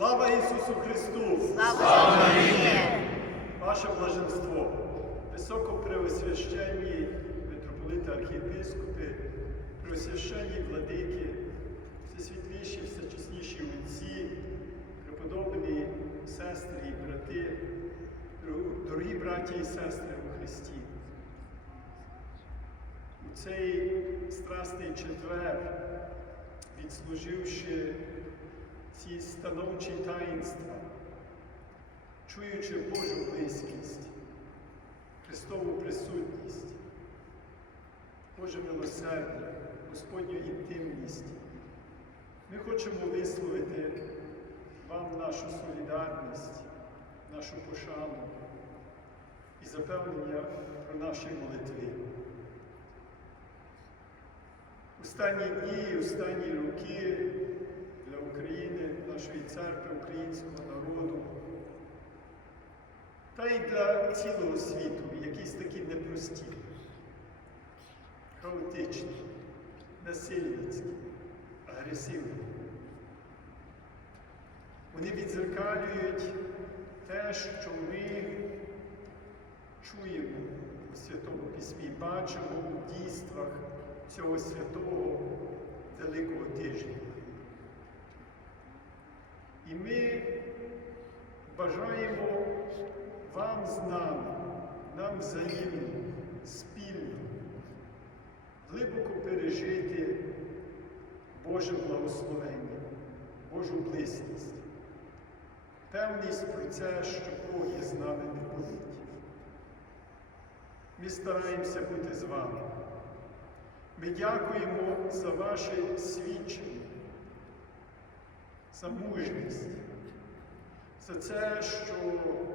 Слава Ісусу Христу! Слава Україні! Ваше блаженство, високопреосвященні митрополити архієпископи, преосвященні владики, всесвітліші, всечесніші отці, преподобні сестри і брати, дорогі браті і сестри у Христі. У цей страсний четвер, відслуживши ці становчі таїнства, чуючи Божу близькість, Христову присутність, Боже милосердя, Господню інтимність, ми хочемо висловити вам нашу солідарність, нашу пошану і запевнення про наші молитви. Останні дні, останні роки України, нашої церкви, українського народу, та й для цілого світу якісь такі непрості, хаотичні, насильницькі, агресивні. Вони відзеркалюють те, що ми чуємо у Святому Письмі, бачимо у дійствах цього святого Великого тижня. І ми бажаємо вам з нами, нам взаємно, спільно, глибоко пережити Боже благословення, Божу близькість, певність про це, що Бог є з нами не болить. Ми стараємося бути з вами. Ми дякуємо за ваше свідчення, за мужність, за це, що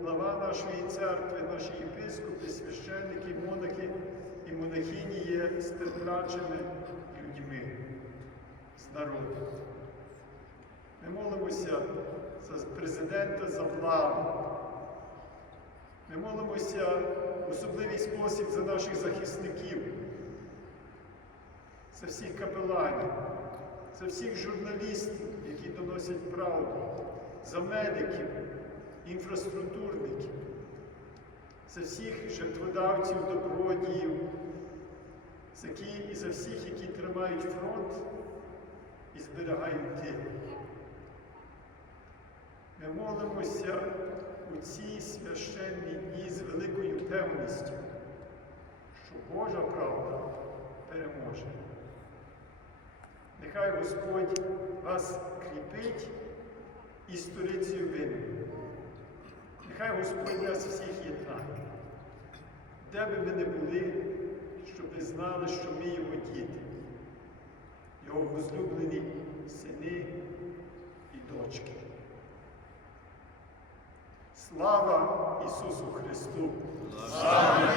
глава нашої церкви, наші єпископи, священники, монахи і монахині є стерплячими людьми з народу. Ми молимося за президента, за владу. Ми молимося в особливий спосіб за наших захисників, за всіх капеланів, за всіх журналістів, які доносять правду, за медиків, інфраструктурників, за всіх жертводавців, добродіїв, за які- і за всіх, які тримають фронт і зберігають тил. Ми молимося у ці священні дні з великою певністю, що Божа правда переможе. Нехай Господь вас кріпить і сторицею вини. Нехай Господь нас всіх єднає. Де би ми не були, щоб ви знали, що ми його діти, його возлюблені сини і дочки. Слава Ісусу Христу! Слава!